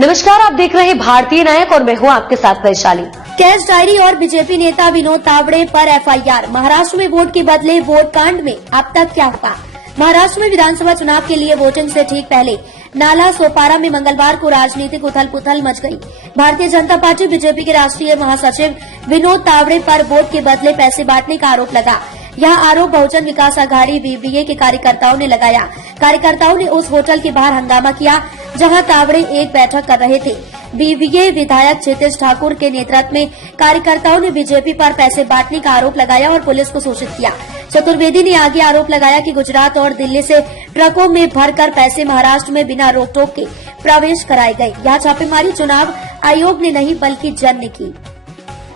नमस्कार, आप देख रहे हैं भारतीय नायक और मैं हूं आपके साथ वैशाली। कैश डायरी और बीजेपी नेता विनोद तावड़े पर एफआईआर। महाराष्ट्र में वोट के बदले वोट कांड में अब तक क्या हुआ? महाराष्ट्र में विधानसभा चुनाव के लिए वोटिंग से ठीक पहले नाला सोपारा में मंगलवार को राजनीतिक उथल पुथल मच गई। भारतीय जनता पार्टी बीजेपी के राष्ट्रीय महासचिव विनोद तावड़े पर वोट के बदले पैसे बांटने का आरोप लगा। यह आरोप बहुजन विकास आघाड़ी वीवीए के कार्यकर्ताओं ने लगाया। कार्यकर्ताओं ने उस होटल के बाहर हंगामा किया जहां तावड़े एक बैठक कर रहे थे। वीवीए विधायक क्षितिज ठाकुर के नेतृत्व में कार्यकर्ताओं ने बीजेपी पर पैसे बांटने का आरोप लगाया और पुलिस को सूचित किया। चतुर्वेदी ने आगे आरोप लगाया कि गुजरात और दिल्ली से ट्रकों में भरकर पैसे महाराष्ट्र में बिना रोक टोक के प्रवेश कराए गए। यह छापेमारी चुनाव आयोग ने नहीं बल्कि जन ने की।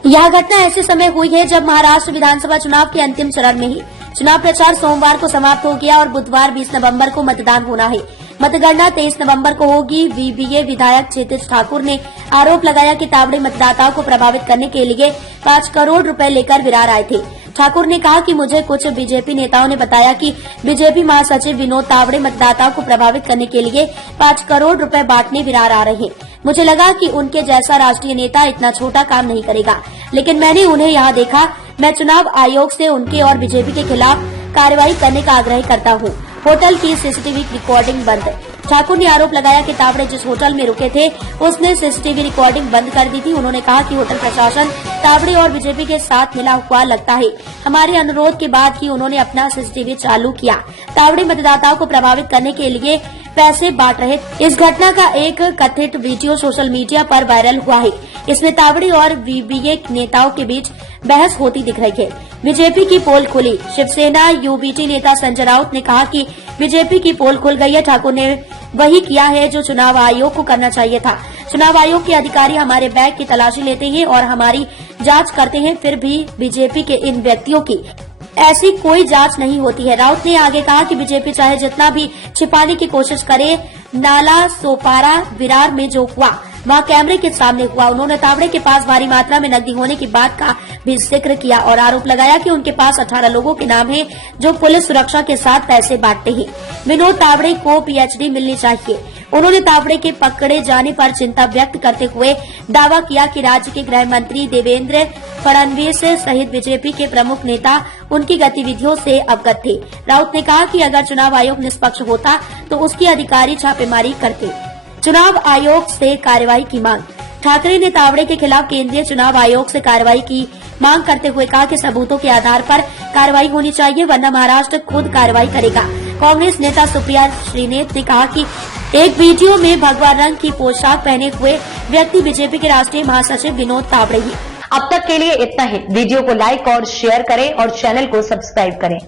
यह घटना ऐसे समय हुई है जब महाराष्ट्र विधानसभा चुनाव के अंतिम चरण में ही चुनाव प्रचार सोमवार को समाप्त हो गया और बुधवार 20 नवंबर को मतदान होना है। मतगणना 23 नवंबर को होगी। वीवीए विधायक क्षितिज ठाकुर ने आरोप लगाया कि तावड़े मतदाताओं को प्रभावित करने के लिए 5 करोड़ रुपए लेकर विरार आए थे। ठाकुर ने कहा कि मुझे कुछ बीजेपी नेताओं ने बताया कि बीजेपी महासचिव विनोद तावड़े मतदाताओं को प्रभावित करने के लिए 5 करोड़ रुपए बांटने विरार आ रहे हैं। मुझे लगा कि उनके जैसा राष्ट्रीय नेता इतना छोटा काम नहीं करेगा, लेकिन मैंने उन्हें यहाँ देखा। मैं चुनाव आयोग से उनके और बीजेपी के खिलाफ कार्रवाई करने का आग्रह करता हूँ। होटल की सीसीटीवी रिकॉर्डिंग बंद। ठाकुर ने आरोप लगाया कि तावड़े जिस होटल में रुके थे उसने सीसीटीवी रिकॉर्डिंग बंद कर दी थी। उन्होंने कहा कि होटल प्रशासन तावड़े और बीजेपी के साथ मिला हुआ लगता है। हमारे अनुरोध के बाद ही उन्होंने अपना सीसीटीवी चालू किया। तावड़े मतदाताओं को प्रभावित करने के लिए पैसे बांट रहे। इस घटना का एक कथित वीडियो सोशल मीडिया पर वायरल हुआ है। इसमें तावड़े और वीवीए नेताओं के बीच बहस होती दिख रही है। बीजेपी की पोल खुली। शिवसेना यूबीटी नेता संजय राउत ने कहा कि बीजेपी की पोल खुल गई है। ठाकुर ने वही किया है जो चुनाव आयोग को करना चाहिए था। चुनाव आयोग के अधिकारी हमारे बैग की तलाशी लेते हैं और हमारी जांच करते हैं, फिर भी बीजेपी के इन व्यक्तियों की ऐसी कोई जांच नहीं होती है। राउत ने आगे कहा कि बीजेपी चाहे जितना भी छिपाने की कोशिश करे, नाला सोपारा विरार में जो हुआ वहाँ कैमरे के सामने हुआ। उन्होंने तावड़े के पास भारी मात्रा में नकदी होने की बात का भी जिक्र किया और आरोप लगाया कि उनके पास 18 लोगों के नाम हैं जो पुलिस सुरक्षा के साथ पैसे बांटते हैं। विनोद तावड़े को पीएचडी मिलनी चाहिए। उन्होंने तावड़े के पकड़े जाने पर चिंता व्यक्त करते हुए दावा किया कि राज्य के गृह मंत्री देवेंद्र फडणवीस सहित बीजेपी के प्रमुख नेता उनकी गतिविधियों से अवगत थे। राउत ने कहा कि अगर चुनाव आयोग निष्पक्ष होता तो उसके अधिकारी छापेमारी करते। चुनाव आयोग से कार्रवाई की मांग। ठाकरे ने तावड़े के खिलाफ केंद्रीय चुनाव आयोग से कार्रवाई की मांग करते हुए कहा कि सबूतों के आधार पर कार्रवाई होनी चाहिए, वरना महाराष्ट्र खुद कार्रवाई करेगा। कांग्रेस नेता सुप्रिया श्रीनेत ने कहा कि एक वीडियो में भगवा रंग की पोशाक पहने हुए व्यक्ति बीजेपी के राष्ट्रीय महासचिव विनोद तावड़े हैं। अब तक के लिए इतना ही। वीडियो को लाइक और शेयर करें और चैनल को सब्सक्राइब करें।